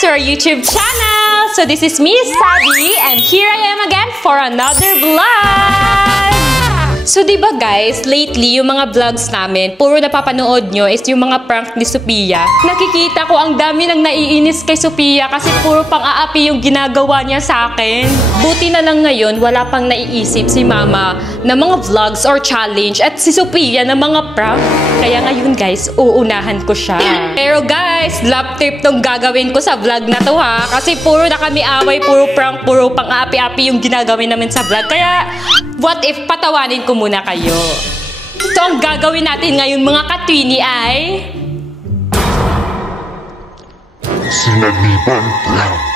to our YouTube channel! So this is me, Sabi, and here I am again for another vlog! So diba guys, lately yung mga vlogs namin, puro napapanood nyo is yung mga prank ni Sophia. Nakikita ko ang dami nang naiinis kay Sophia kasi puro pang-aapi yung ginagawa niya sa akin. Buti na lang ngayon, wala pang naiisip si Mama na mga vlogs or challenge at si Sophia na mga prank. Kaya ngayon guys, uunahan ko siya. Pero guys, love trip tong gagawin ko sa vlog na to ha. Kasi puro na kami away, puro prank, puro pang-aapi-api yung ginagawin namin sa vlog. Kaya, what if patawanin ko muna kayo? So, ang gagawin natin ngayon mga katwini ay... Sinaniban prank.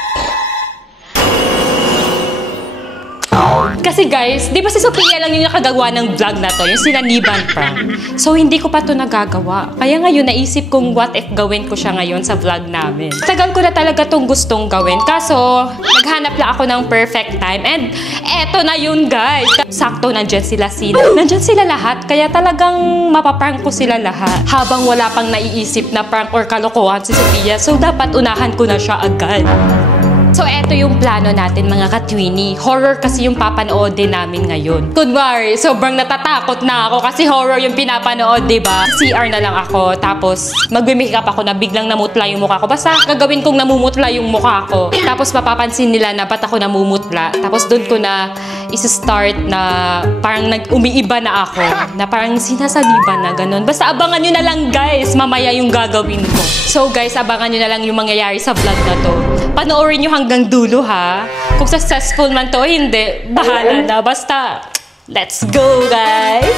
Kasi guys, di ba si Sophia lang yung nakagawa ng vlog na to, yung sinaniban prank. So, hindi ko pa to nagagawa. Kaya ngayon, naisip kong what if gawin ko siya ngayon sa vlog namin. Tagal ko na talaga tong gustong gawin. Kaso, naghanap lang ako ng perfect time. And, eto na yun guys. Sakto, nandyan sila Nandyan sila lahat. Kaya talagang mapaprank ko sila lahat. Habang wala pang naiisip na prank or kalokohan si Sophia. So, dapat unahan ko na siya agad. So, eto yung plano natin mga katwini. Horror kasi yung papanood din namin ngayon. Kunwari, sobrang natatakot na ako kasi horror yung pinapanood, diba? CR na lang ako, tapos magme-makeup ako na biglang namutla yung mukha ko. Basta gagawin kong namumutla yung mukha ko. Tapos mapapansin nila na ba't ako namumutla. Tapos doon ko na isa-start na parang umiiba na ako. Na parang sinasaliban na ganun. Basta abangan nyo na lang guys, mamaya yung gagawin ko. So guys, abangan nyo na lang yung mangyayari sa vlog na to. Panoorin nyo hanggang dulo ha. Kung successful man to, hindi. Bahala na. Basta, let's go guys!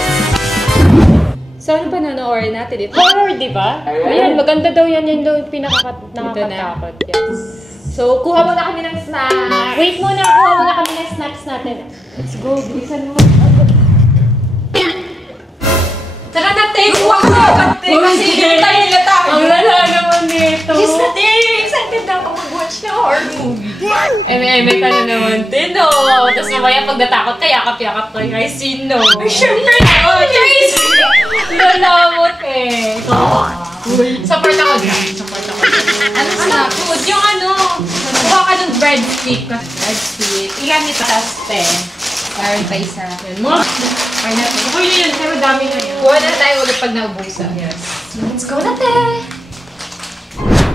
So ano ba nanoorin natin ito? Horror, di ba? Ayan, maganda daw yan. Yan daw yung nakakatakot. Yes. So, kuha muna kami ng snacks. Wait muna, kuha muna kami ng snacks natin. Let's go, bilisan mo. Tara natin! Kuha ko natin! Kasi tayo nila tayo! Ang lala naman dito! Yes natin! Excited na ako mag-watch na horror movie. Eme-eme ka na naman din, no? Tapos mamaya pag natakot ka, yakap-yakap ka kay Sino. Siyempre na! Oh, Tracy! Lalamot eh! Support ako dyan. Support ako dyan. Ano snack food? Yung ano? Kuha ka ng bread stick. Bread stick. Ilan nito? Taste. Meron pa isa. Mga pineapple. Ako yun, pero dami na yun. Kuha na tayo ulit pag naubusan. Yes. Let's go natin!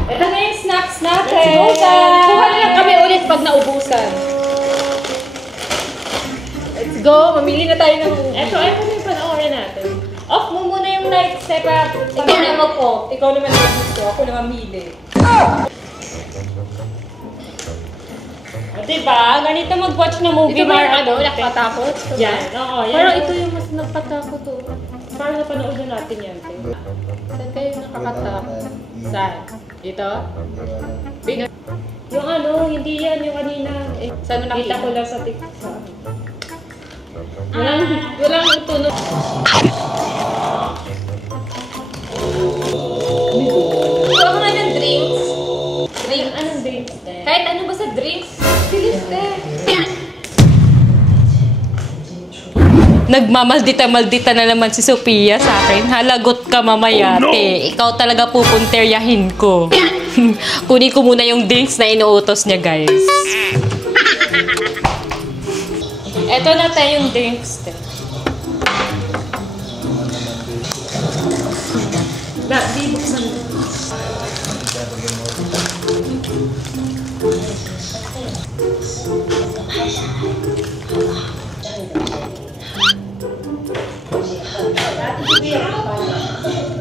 Ito na yung snacks natin! Let's go guys! Kuha na lang kami ulit pag naubusan. Let's go! Mamili na tayo ng... Ito na yung panoorin natin. Off mo muna yung lights, Sepa. Ikaw na mag-off. Ikaw naman mag-gusto. Ako na mamili. O diba? Ganito mag-watch na movie. Ito ba yung nakatakot? Yan. Oo, yan. Parang ito yung mas nagpatakot. Parang napanood na natin yan. Saan kayo nakakatakot? Saan? Dito? Yung ano, hindi yan. Yung kanina. Saan mo nakita ko lang sa TikTok. Walang utunog. Kuha ka nga ng drinks. Anong drinks, te? Kahit ano ba sa drinks? Bilis, te. Nagmamaldita-maldita na naman si Sophia sa akin. Halagot ka mamaya, te. Ikaw talaga pupunteryahin ko. Kunin ko muna yung drinks na inuutos niya, guys. Eto na tayo yung drinks, te. Di buksan mo.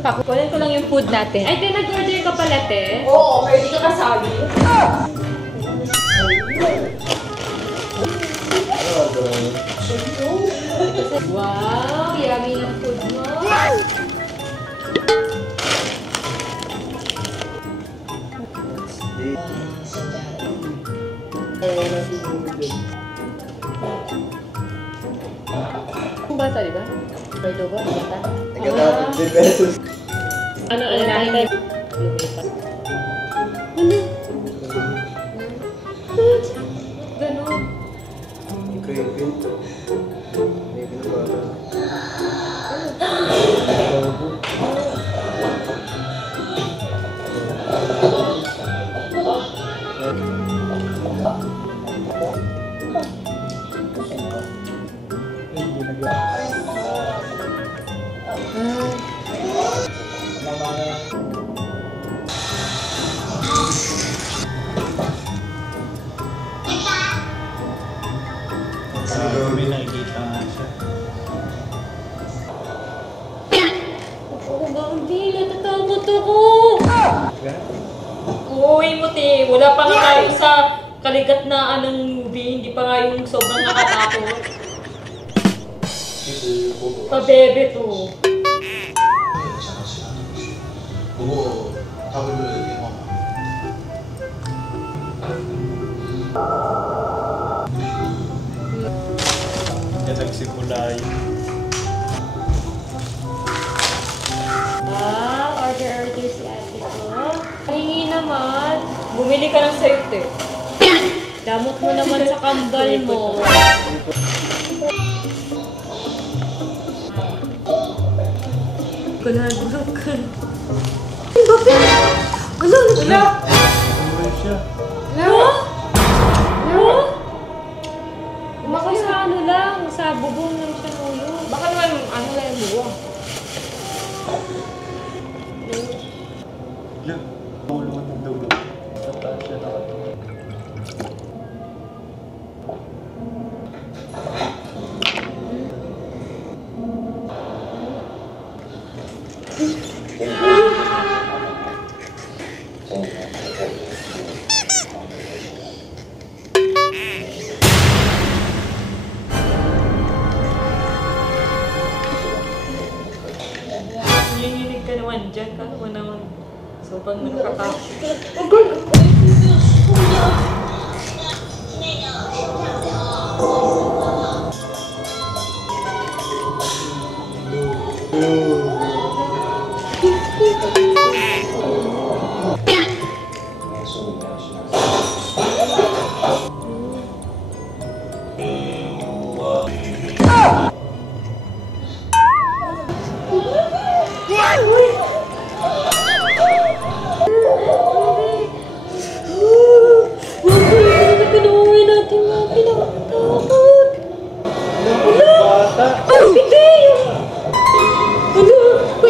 Pakukunin ko lang yung food natin. Ay, te, nag-order ka pala, te? Oo, pero di ka kasali. Wow, yummy yung food mo. Ang bata, di ba? Pwede ba? Bata? Ano? Lumipas. Ganon. Ikaw yung pinto. May pinto ba? May nakikita nga siya. Oo, Bambi. Natatakot ako. Uuwi mo, te. Wala pa nga tayo sa kaligatnaan ng movie. Hindi pa nga yung sobrang nakatakot. Pa-bebe to. 보고 답을 얘기해. Nagsimula yun. Order si ate ko. Hingi naman. Bumili ka ng sayote. Damot mo naman sa kambal mo. Gulagulog ka. Ay, bakit? Wala! Wala! Wala siya. Wala? Wala? Baka sa ano lang, sa bubong lang siya nulo. Baka naman, ano lang yung buwang. Look, tulungan ng dulo. Tata siya nakatawa. Nanginginig ka naman dyan. Kano mo naman? Sobrang nakakatakot.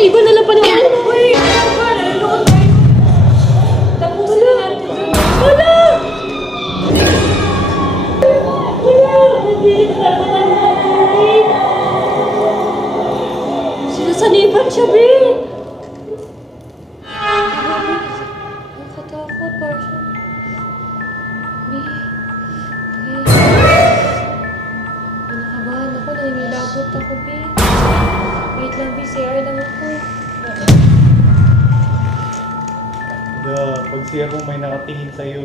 Iba na lang pala ako. Uy! Nalulunod tayo. Tapos na natin. Wala! Wala! Nandito na pa natin. Sinasaniban siya, Be! Nakatakot pa siya. Be. Pinakabahan ako. Nanginilabot ako, Be. Wait lang, Be. CR lang ako. Pag siya kung may nakatingin sa'yo.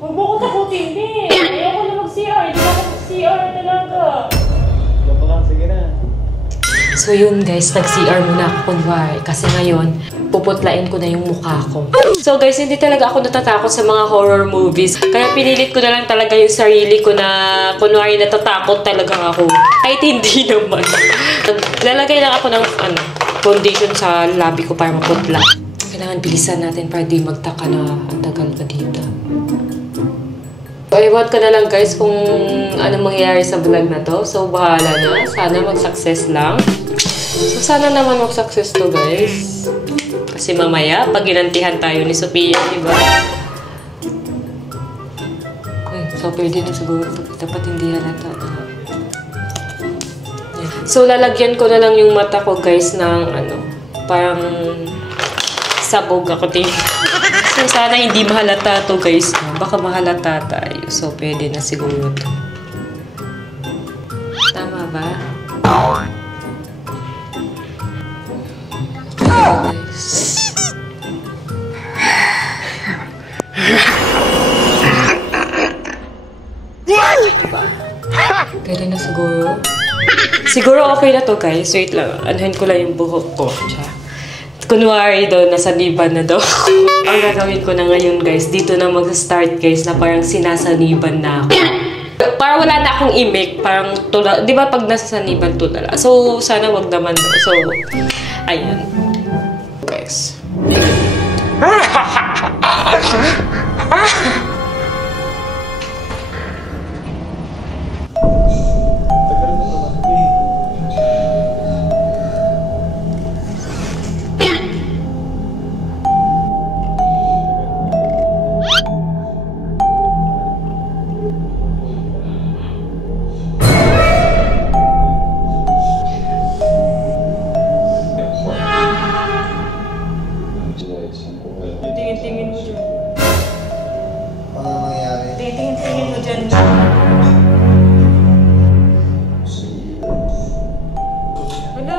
Huwag mo ko takutin, Be. Ayoko na mag-CR. Hindi ako mag-CR talaga. Diyan pa lang, sige na. So yun guys, nag-CR muna ako kunwari. Kasi ngayon, puputlain ko na yung mukha ko. So guys, hindi talaga ako natatakot sa mga horror movies. Kaya pinilit ko na lang talaga yung sarili ko na kunwari natatakot talaga ako. Kahit hindi naman. Lalagay lang ako ng foundation sa labi ko para maputla. Kailangan bilisan natin para di magtaka na ang tagal pa dito. Ewan ko na lang guys kung ano mangyayari sa vlog na to. So bahala na. Sana mag-success lang. So sana naman mag-success to guys. Kasi mamaya, pag ginantihan tayo ni Sophia, diba? So pwede na siguro. Dapat hindi halata. So lalagyan ko na lang yung mata ko guys ng parang sabog ako tingin. So sana hindi mahalata to guys. Baka mahalata tayo. So pwede na siguro to. Tama ba? Okay guys. Diba? Pwede na siguro. Siguro okay na to guys. Wait lang. Anuhin ko lang yung buhok ko. Kunwari daw, nasa liban na daw. Ang gagawin ko na ngayon guys, dito na mag-start guys, na parang sinasaniban na ako. Para wala na akong imik, parang tula, di ba pag nasasaniban tulala? So, sana wag naman daw. So, ayun. Guys. dyan. Ano?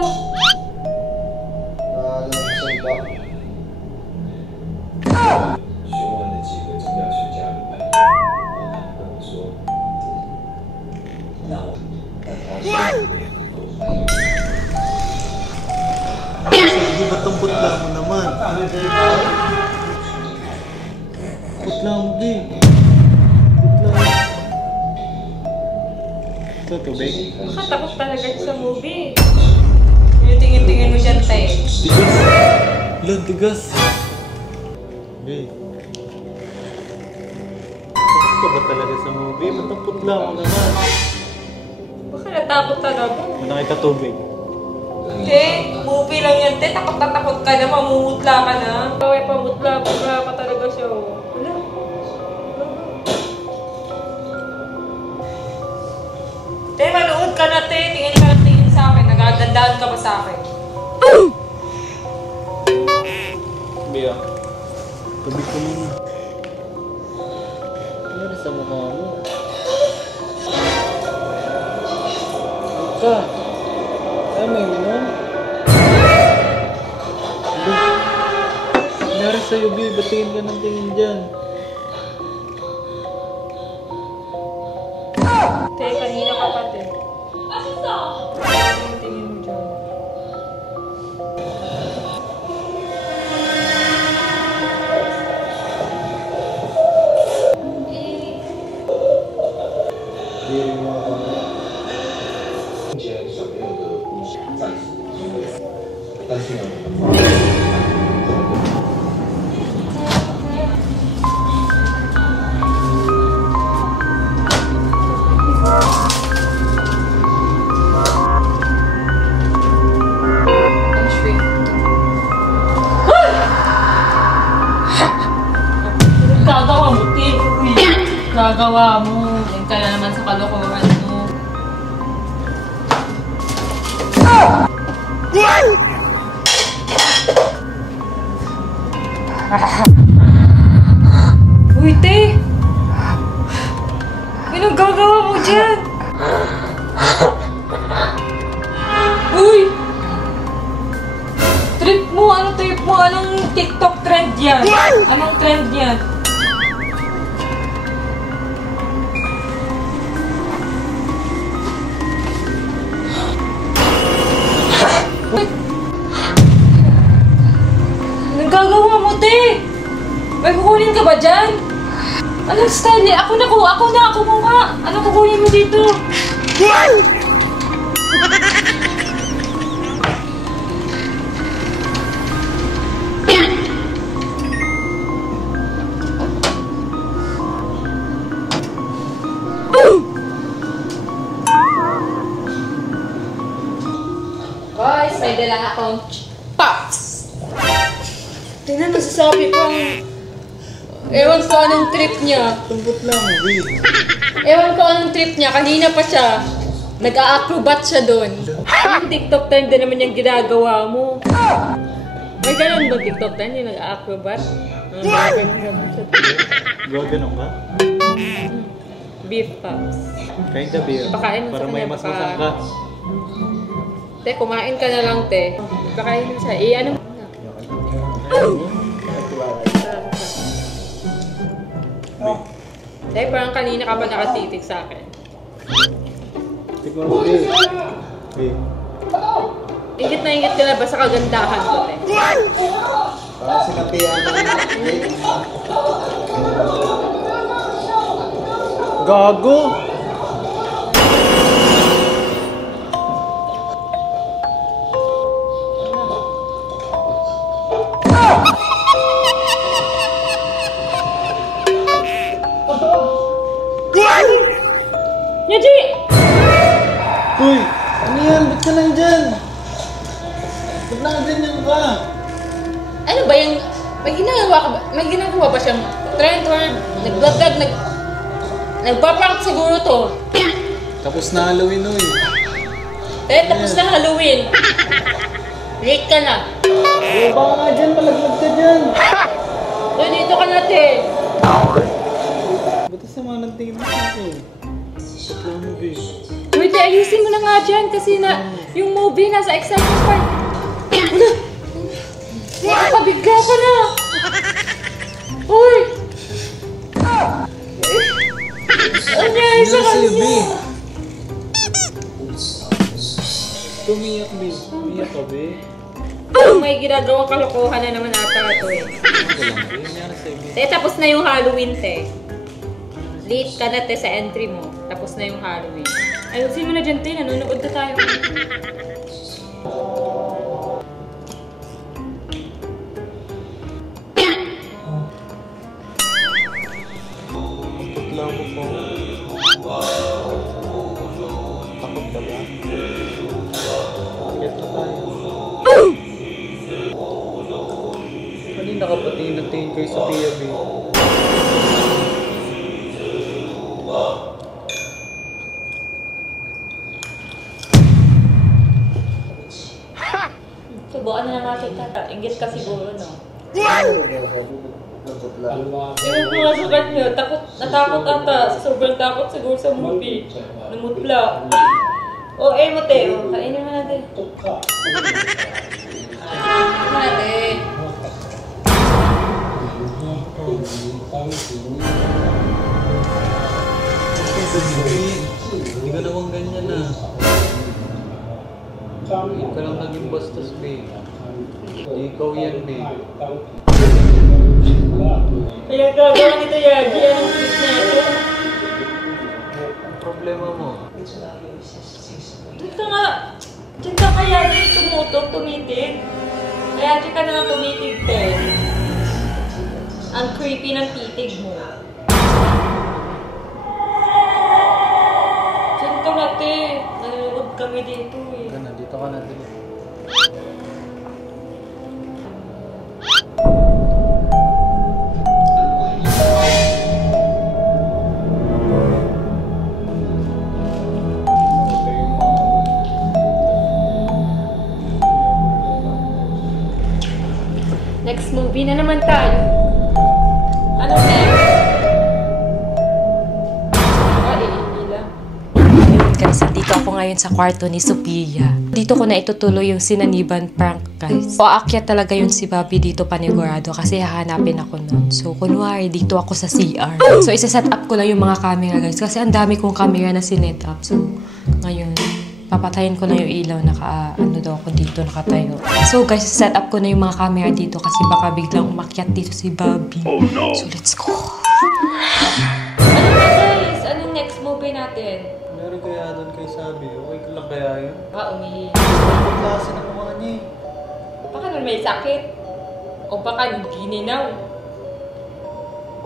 询问了几个资料学家的反应，他们跟我说，那我，但他说。 Sige, ba't ang putla mo naman? Putla mo, di. Putla. Ito, tubig. Nakatakot talaga sa movie. Yung tingin-tingin mo dyan, tay. Tigas. Lan, tigas. Di. Takot ka ba talaga sa movie? Ba't ang putla mo naman? Baka natakot talaga. May nakita tubig. Te, movie lang yan, te. Takot na takot ka na, mamumutla ka na. Kaway pa mutla pa talaga siya. Wala. Te, manood ka na, te. Tingin ka na tingin sa akin. Nagagandaan ka ba sa akin? Bia. Tubig ko muna. Ano sa mukha mo? Ka. Ay, may minom. Nangyari sa'yo, Bi. Ba't tingin ka ng tingin dyan? Te, kanina ka pa, te. Tingin mo dyan. Diri mo ako. 目前小朋友的呼吸暂时因为，但是呢， Gagawa mo, te. Uy, gagawa mo. Yan ka na naman sa kalokohan mo. Uy, te! Anong gagawa mo dyan? Uy! Trip mo? Anong trip mo? Anong TikTok trend yan? Anong trend yan? Anong gagawa mo, te? May kukunin ka ba dyan? Anong style? Ako na, kumuha. Anong kukunin mo dito? Guys, may dalang akong pops. Tingnan, nasasabi ko. Ewan ko anong trip niya. Tumpot lang, Bi. Ewan ko anong trip niya. Kanina pa siya. Nag-a-acrobat siya doon. Yung TikTok time din naman yung ginagawa mo. May ganun ba TikTok time yung nag-a-acrobat? Ganun siya. Gawa ganun ka? Beef pops. Kinda, Bi. Pakain mo sa Para may kanya, mas baka- masang ka. Te, kumain ka na lang, te. Pakain mo siya. Ano mo na? Te, parang kanina ka pa nakatitig sa akin. Tignan mo, Bi. Bi. Ingit na ingit ka na ba sa kagandahan ko, te? Parang sinapian mo na. Gago! Yaji! Uy! Ano yan? Ba't ka nandyan? Ba't nakaganyan ka? Ano ba yung... May ginagawa ba siyang trend or nag-vlog, nagpa-prank siguro to? Tapos na Halloween, uy. Tapos na Halloween. Late ka na. Uy, baka nga dyan, malaglag ka dyan. So, dito ka na, te. Buti sa sama ng tingin mo ako. Putla mo, babe. Wait, ayusin mo na nga dyan kasi na yung movie nasa exciting part. Wala! Nakakabigla ka na! Uy! Ano yan sa kanya? Tumiyak, babe. Tumiyak ka, babe. May ginagawang kalokohan na naman ata ito eh. Tapos na yung Halloween, te. Late ka na, te, sa entry mo. Tapos na yung Halloween. Ayusin mo na dyan, te. Nanonood na tayo. Putla mo po. Takot ka ba? Bakit na tayo? Kanina ka pati natingin kay Sophia, babe. Subukan na natin tata. Inggit ka siguro, no? Yung mga sukat niyo, natakot ata. Sobrang takot siguro sa movie. Namutla. O, mo, te. Kainin mo natin. Natin. Hindi ka naman ganyan na. Hindi ka lang naging bastos, babe. Hindi ikaw yan, babe. Kaya gagawa nito Yagi. Anong fit na ito? Ang problema mo. Diyan ka nga. Diyan ka kaya din tumitig. Kaya diyan ka na lang tumitig, te. Ang creepy ng titig mo. Diyan ka na, te. Nanonood kami dito eh. Dito ka na din. Next movie na naman tayo. Ano next? Hindi lang. Guys, dito ako ngayon sa kwarto ni Sophia. Dito ko na itutuloy yung sinaniban prank, guys. O aakyat talaga yung si Bobby dito panigurado kasi hahanapin ako nun. So, kunwari, dito ako sa CR. So, isa-set up ko lang yung mga camera, guys. Kasi ang dami kong camera na sinet up. So, ngayon, papatayin ko na yung ilaw, ako dito, nakatayo. So guys, set up ko na yung mga camera dito kasi baka biglang umakyat dito si Bobby. Oh, no. So let's go! Ano na guys? Anong next movie natin? Meron kaya doon kay Sabi. Okay ka lang kaya yun? Umihi. Ang klase ng mukha niya eh. Baka nun may sakit. O baka gininaw.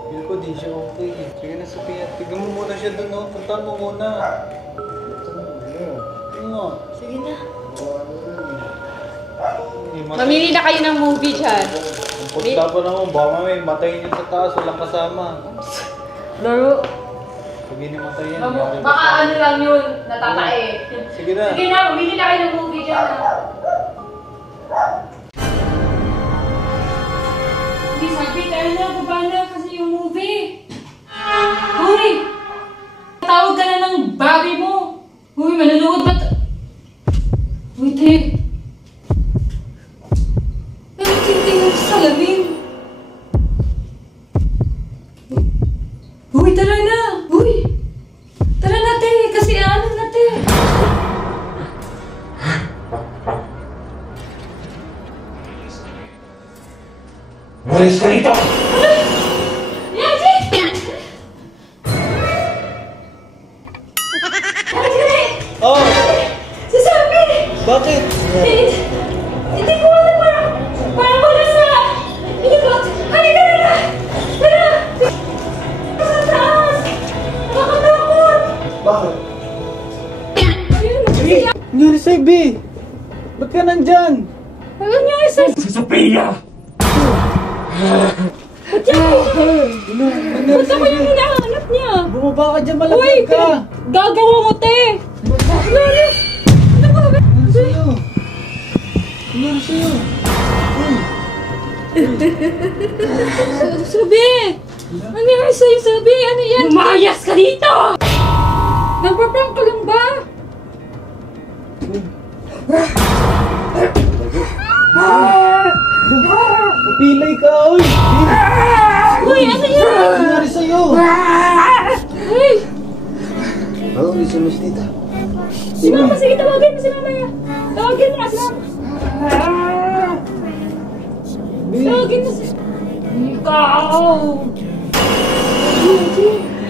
Feel ko di siya okay eh. Sige na Sophia, tignan mo muna siya doon oh. Puntahan mo muna. Sige na. Mamili na kayo ng movie dyan. Ang putla pa naman, baka may matayin yun sa taas, walang kasama. Laro. Pag inimatay yan, Baka ano lang yun, natatae. Sige na. Sige na, mamili na kayo ng movie dyan. Hindi sabi, tayo na, baba na kasi yung movie. Huy! Tawag ka na ng Bobby mo. Huy, mananood ba? Huy, te. Nagtitingin mo sa salamin. Huy, tara na. Huy. Tara na, te. Kasi ano na, te. Umalis ka rito! Oh! Sasabi! Bakit? Hindi ko alam parang wala sa... Hindi ko... Halika na! Tara! Sa taas! Nakakatakot! Bakit? Ayun! Nangyari sa'yo, B? Ba't ka nandyan? Ayun niya isa! Si Sophia! Ba't ako yung hinahanap niya? Bumaba ka dyan, Uy! malapit ka! Gagawa mo, te! Lalo! Ano ba? Nangyari sa'yo? Nangyari sa'yo? Uy! Sabi! Ano yung sa'yo, Sabi? Ano yan? Lumayas ka dito! Nagpaprank ka lang ba? Pilay ka, oy! Uy, ano yan? Ano nangyari sa'yo? Uy! Oo, hindi sumis dito. Si Mama, sige, tawagin mo si Mama yan. Tawagin mo nga si Mama. Tawagin mo si... Ikaw!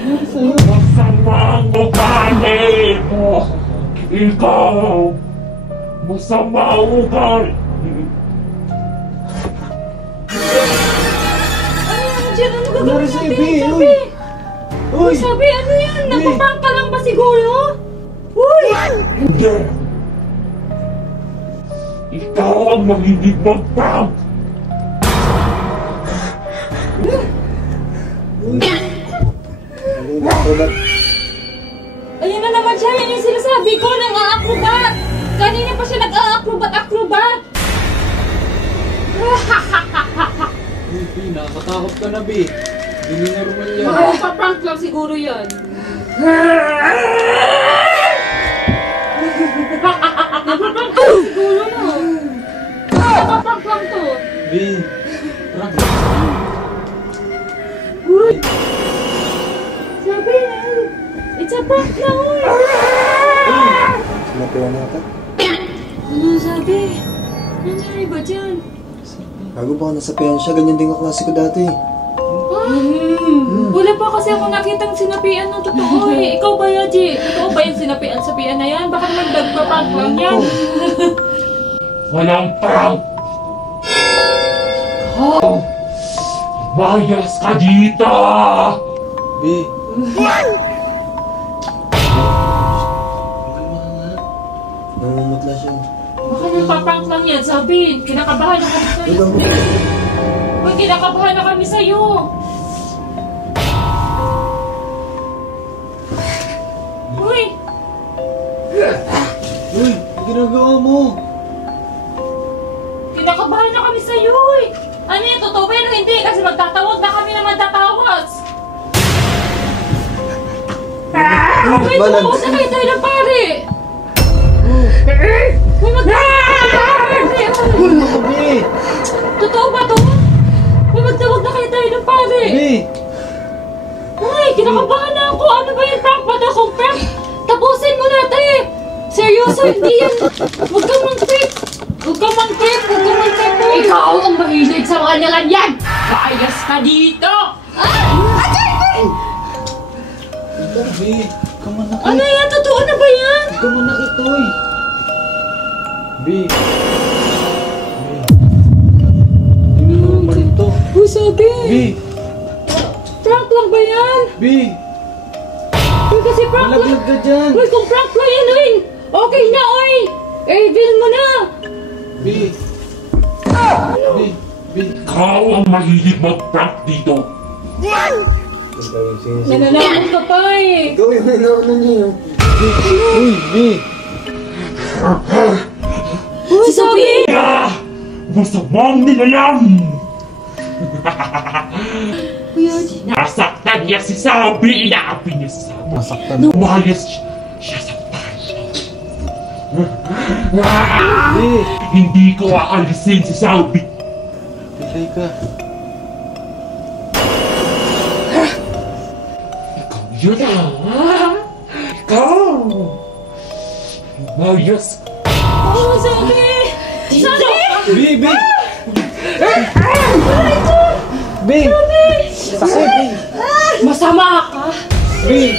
Masama ang ugali mo! Ikaw! Masama ang ugali! Diyan, ano gagawin Nangyari sa'yo, natin? Bi? Sabi! Uy! Sabi, ano yan? Nagpaprank ka lang ba siguro? Uy! Hindi! Ikaw ang mahilig mag-prank! Ayun na naman siya, yan yung sinasabi ko, nang-a-acrobat! Kanina pa siya nag-a-acrobat! Bi, nakakatakot ka na, Bi. Hindi normal yan. Magpaprank lang siguro yan. Nagpaprank ka lang siguro, no? Nagpaprank lang to. Bi, prank. Uy! Sabi na, it's a prank lang, uy! Sinapihan na ako. Ano sabi? Nangyari ba dyan? Bago pa ako nasapihan siya, ganyan din ang klase ko dati. Wala pa kasi ako nakitang sinapian ng totoo eh. Ikaw ba, Yaji? Totoo ba yung sinapian na yan? Baka naman nagpa-prank lang yan. Walang prank! Oh! Mayas ka dito! Bi. Namumutla siya. Baka nagpa-prank lang yan, sabi. Kinakabahan na kami sa'yo. Uy, kinakabahan na kami sa'yo. Uy! Uy, ano ginagawa mo? Kinakabahan na kami sa'yo eh. Ano yan? Totoo ba yan o hindi? Kasi magtatawag na kami naman tatawas. Uy, tumawag na kayo tayo ng pare. Uy, Uy, naku, Bi. totoo ba to? Uy, magtawag na kayo tayo ng pare. Bi. Uy, kinakabahan na ako. Ano ba yung prank? Ba't akong prank? Tapusin mo natin. Seryoso, hindi yan. Huwag kang mang-trip. Huwag kang mang-trip. Huwag kang mang-trip. Ikaw ang mahilig sa mga nalanyan. Bias ka dito. Bi, kamanakit. Ano yan? Totoo na ba yan? Kamanakit, oy. Bi. Hindi na normal ito. Uy, sabi. Bi. Prank lang ba yan? Bi. Uy, kasi prank lang. Malaglag ka dyan. Uy, kung prank lang yan, uy. Okay na, uy. I-reveal mo na. Bi. Bi. Bi. Ikaw ang mahilig mag-prank dito! Nananakot ka pa eh. Ikaw yung inauna niya. Uy, Bi. Uy, sabi. Ah! Masamang nilalang! Nasaktan niya si Sabi! Inaapi niya si Sabi! Nasaktan. Umayas siya sa bahay! Bi. Hindi ko aalisin si Sabi! Pilay ka. Ikaw yun ah! Ikaw! Umayas! Oh, sabi. Sabi. Bi, Bi. Bi. Sakit. Masama ka. Bi.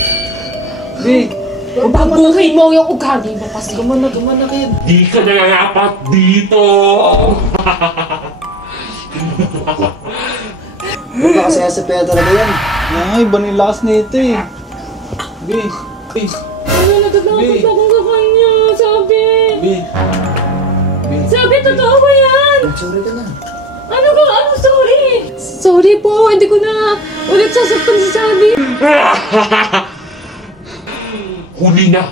Bi. Baguhin mo yung ugali mo kasi. Kamanakit. Di ka nangangapa dito! Huwag ka kasi nasapihan talaga yan. Ay, banilakas na ito eh. Bi. Bi. Ano, natatakot Bi. akong kakain niya. Sabi. Bi. Bi. Sabi, totoo ba yan? Sorry ka na. Ano ba? Ano, sorry. Sorry po, hindi ko na ulit sasaktan si Sabi. Huli na!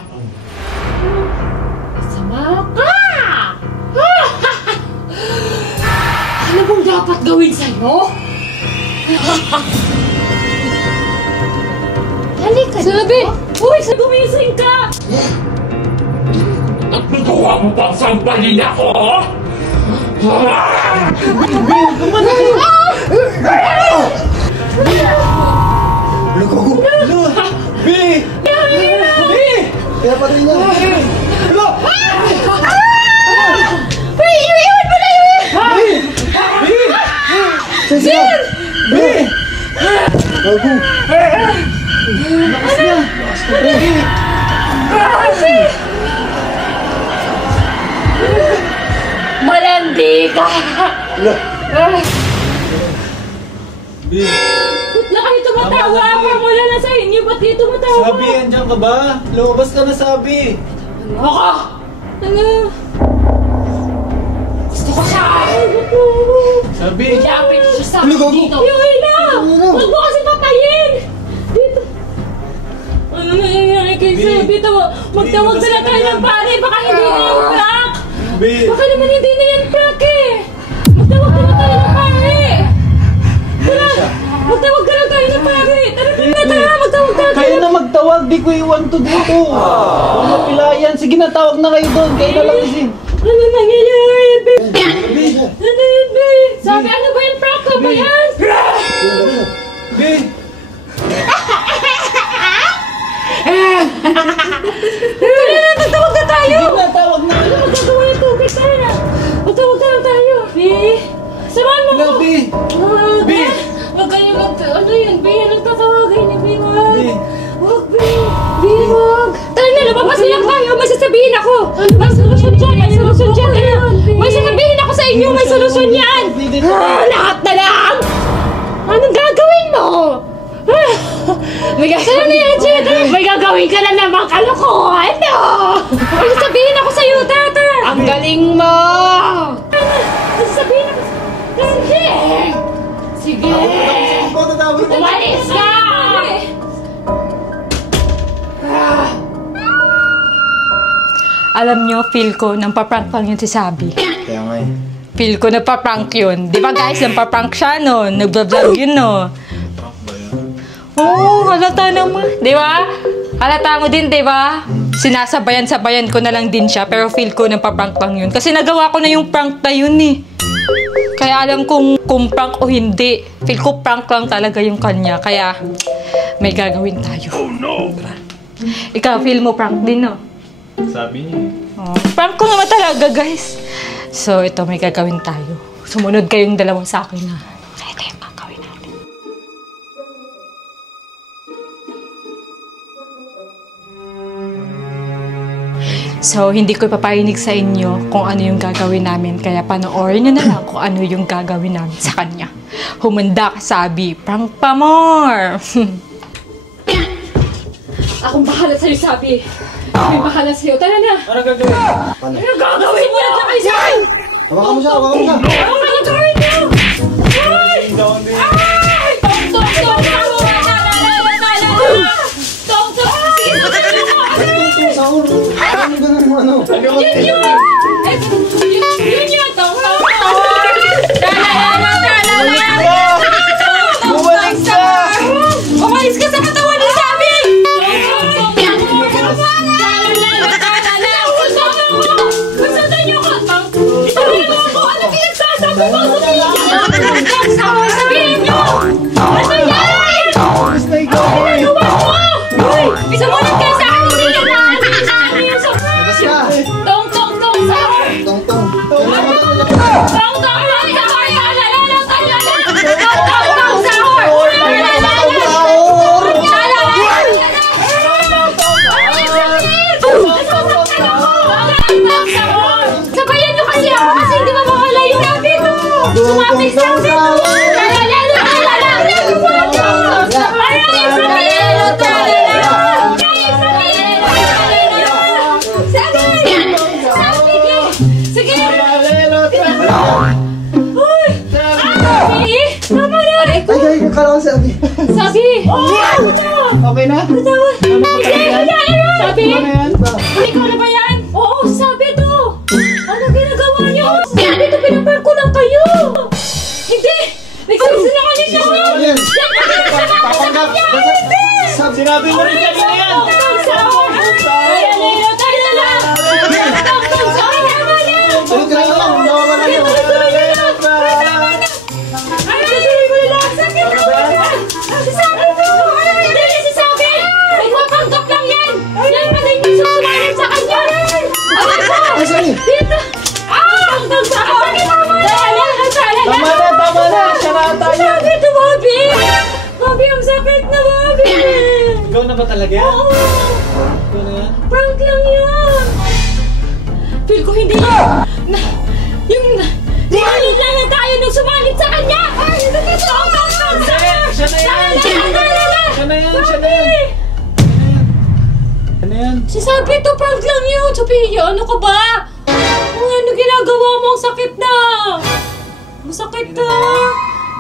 Masama ka! Ano bang dapat gawin sa'yo? Halika. Sabi! Uy, gumising ka! At nagawa mo pang sampalin ako? Ano ko? B! B! Kaya patay na. Ano? Uy, iwan mo na yun! B! Sensya! B! Gago! Lakas na! Malandi ka! B! Ba't na kayo tumatawa? Formula na sa inyo, ba't kayo tumatawa? Sabi, andyan ka ba? Lumabas ka na, sabi! Ako! Ano? Gusto ko siya! Sabi! Lapit siya sa Ano, akin gago? dito! Yui na! Huwag mo kasi papayin! Dito! Ano nangyayari kay B. Sabi? Magtawag na lang tayo ng pare! Baka hindi na yung prank! B! Baka naman hindi na yan prank eh! Magtawag na lang tayo ng pare! Tara! Magtawag na lang tayo ng pare! Tara! Magtawag na Kayo tayo! na magtawag, di ko iwan to dito! Huwag mo pilayan! Sige na, tawag na kayo doon! Kayo na lang isin! Ano nangyayari, babe? B! Ano yun, babe? Sabi, ano ba yung prank ka ba yan? B! Tara na, magtawag na tayo! Sige na, tawag na kayo! Magkagawa yung tubig, tara na! Magtawag na lang tayo! Babe? Samahan mo Wala, ko! B! Wag! B! Wag kayo ano yun, B? Anong tatawagin niyo, B? Wag! B! Wag, B! B, wag! Tara na, lumabas na lang tayo! May sasabihin ako! May solusyon dyan! May solusyon dyan! May sasabihin ako sa inyo! May solusyon yan! Lahat na lang! Anong gagawin mo? May gagawin na yan, Jed! May gagawin ka na namang kalokohan, no? May sasabihin ako sa'yo, Tata! Ang galing mo! May sasabihin ako Sige! Sige! Umalis ka! Alam nyo, feel ko, nang paprank lang yun si Sabi. Kaya nga eh. Feel ko nagpa-prank yun. Di ba guys, nagpa-prank siya no? Nagba-vlog yun no? Oo, halata naman. Di ba? Halata mo din, di ba? Sinasabayan-sabayan ko na lang din siya, pero feel ko nagpa-prank lang yun. Kasi nagawa ko na yung prank na yun eh. Kaya alam kung prank o hindi. Feel ko prank lang talaga yung kanya. Kaya may gagawin tayo. Oh no! Ikaw, feel mo prank din no? Sabi niya. Oh, prank ko naman talaga, guys. So, ito, may gagawin tayo. Sumunod kayong dalawa sa akin, ha? Ito yung gagawin natin. So, hindi ko ipapahinig sa inyo kung ano yung gagawin namin. Kaya panoorin nyo na lang kung ano yung gagawin namin sa kanya. Humanda ka, Sabi. Prank pa more! Akong bahala sa'yo, Sabi. May bahala sa'yo. Tara na! Ano gagawin? Paano? Ano gagawin mo? Sumunod na kayo sa akin! Hawakan mo siya, hawakan mo siya. Ano nga gagawin niyo? Ay! Down din. Ay! Tong! Sige, sumunod mo! Ito, sahur. Ano ganun mo, ano? Yun yun! Yun yun! Tong! Bumalik ka! Umalis ka sa katawan ni Sabi! Gusto niyo ko! Ano pinagsasabi mo? Sabihin niyo! Ano yan? Tapos na ikaw, boy! Sumunod kayo sa akin! Hindi niyo na! Labas ka. Tong! Sahur! Tong-tong. Tong! Sabayan nyo kasi ako kasi hindi mawawala yung sabi ko! Sumabay sa akin ko! Sige! Tama na! Ay, kala ko sabi. Sabi! Okay na? Sabi! Ano yan? Ikaw na ba yan? Oo, sabi to! Ano ginagawa niyo? Sabi to, pinaprank ko lang kayo! Hindi! Nagsisinungaling niyo! Yan. Yan pa rin sa mga Papanggap. Hindi! Sabi. Sinabi mo rin kanina yan! Salit ka lang, nawawala yun. Ay, sorry. Tama na! Siya na tayo! Bobby, ang sakit na, Bobby! Ikaw na ba talaga yan? Oo! Ikaw na yan? Prank lang yan! Feel ko hindi Nihalin lang na tayo nung sumalit sa kanya! Ay, ito! Siya na yan! Siya na yan! Siya na yan! Si Sabi, ito prank lang yun! Sophia, ano ka ba? Ano ginagawa mo? Ang sakit na! Masakit na!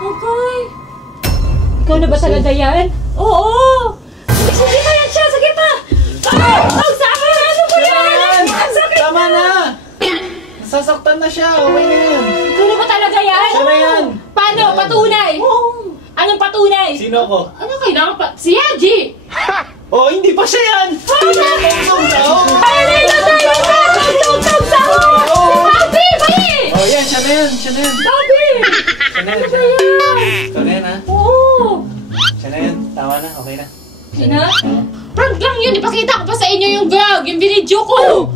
Okay. Ikaw na ba talaga yan? Oo! Sige pa yan siya! Sige pa! Ang sakit! Ano ba yan? Ang sakit Tama na! Nasasaktan na siya! Okay na yan! Ikaw na ba talaga yan? Siya na yan! Paano? Patunay? Anong patunay? Sino ako? Ano kailangan pa? Si Yaji! Oh, hindi pa siya yan! Ay, Bobby! Bali! Oh, yan! Siya na yan! Siya na yan! Bobby! Siya na yan! Ano Siya ba na yan! yan? Ito na yan, ha? Oo! Siya na yan! Tama na! Okay na! Sina? Prank lang yun! Ipakita ko pa sa inyo yung vlog! Yung video ko!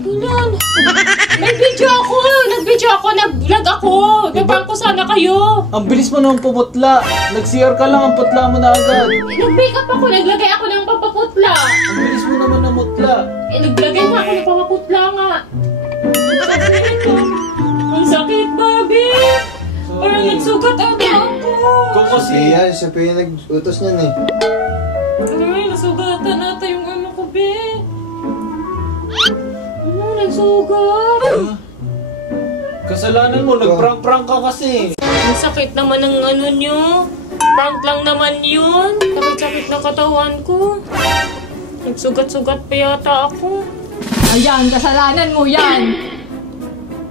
Ilan? May video ako! Nag-video ako! Nag-vlog ako! Nag-prank ko sana kayo! Ang bilis mo naman pumutla! Nag-CR ka lang, ang putla mo na agad! Nag-makeup ako! Naglagay ako ng papaputla! Ang bilis mo naman namutla! Naglagay nga ako ng papaputla nga! Ang sakit! Ang sakit, Bobby! Parang nagsugat ata ako! Ikaw kasi! Yan, siya pa yung nag-utos niyan eh. Ay, nasugatan nata yung ano ko, be! Nagsugat! Kasalanan mo, nag-prank-prank ka kasi! Ang sakit naman ng ano nyo. Prank lang naman yun. Sakit-sakit na katawan ko. Nagsugat-sugat pa yata ako. Ayan, kasalanan mo yan.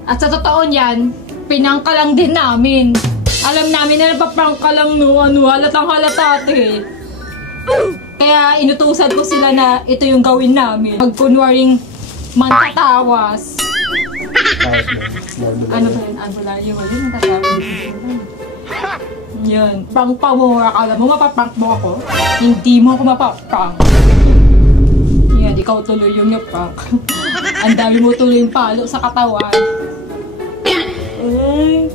At sa totoo yan, pinangka lang din namin. Alam namin na napaprank ka lang halatang halata ate. Kaya inutusan ko sila na ito yung gawin namin. Pagkunwaring mantatawas. Ano ba yun? Albulayo ba yun? Natatawas dito. Yan. Prank pa mo. Akala mo mapaprank mo ako? Hindi mo ako mapaprank. Yan. Ikaw tuloy yung prank. Ang dami mo tuloy yung palo sa katawan. Ay.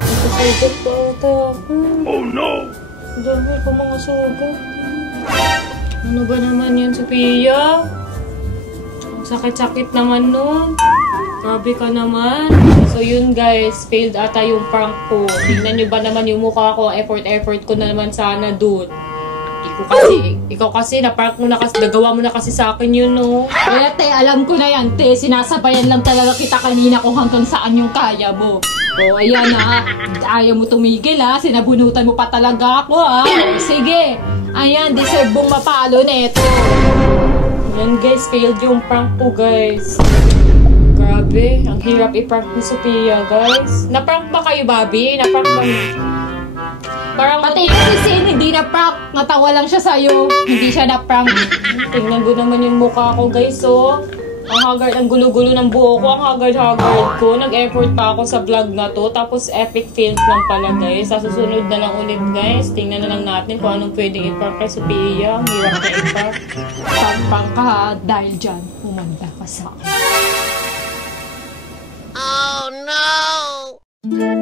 Nagsusugat pa ata ako. Oh no! Ang dami ko mga sugat. Ano ba naman yun, Sophia? Ang sakit-sakit naman nun. Grabe ka naman. So yun guys, failed ata yung prank ko. Tingnan nyo ba naman yung mukha ko, effort ko na naman sana dun. Ikaw kasi, na-prank mo na kasi, nagawa mo na kasi sa akin yun, no? Kaya te, alam ko na yan, te. Sinasabayan lang talaga kita kanina kung hanggang saan yung kaya mo. O, ayan ha. Ayaw mo tumigil ha. Sinabunutan mo pa talaga ako ha. Sige. Ayan, deserve mong mapalo neto. Ayan guys, failed yung prank ko guys. Grabe, ang hirap i-prank ni Sophia guys. Na-prank ba kayo, Bobby? Na-prank ba niyo? Parang pati yung sisin, hindi na-prank. Natawa lang siya sa'yo. Hindi siya na-prank. Tingnan ko naman yung mukha ko guys, oh. Ang haggard, ang gulo-gulo ng buho ko, ang haggard ko. Nag-effort pa ako sa vlog na to. Tapos epic fails lang pala guys. Sa susunod na lang ulit guys. Tingnan na lang natin kung anong pwedeng i-prank kay Sophia. Ang hirap na i-prank. Pang ka dahil dyan, humanda ka sa akin. Oh no!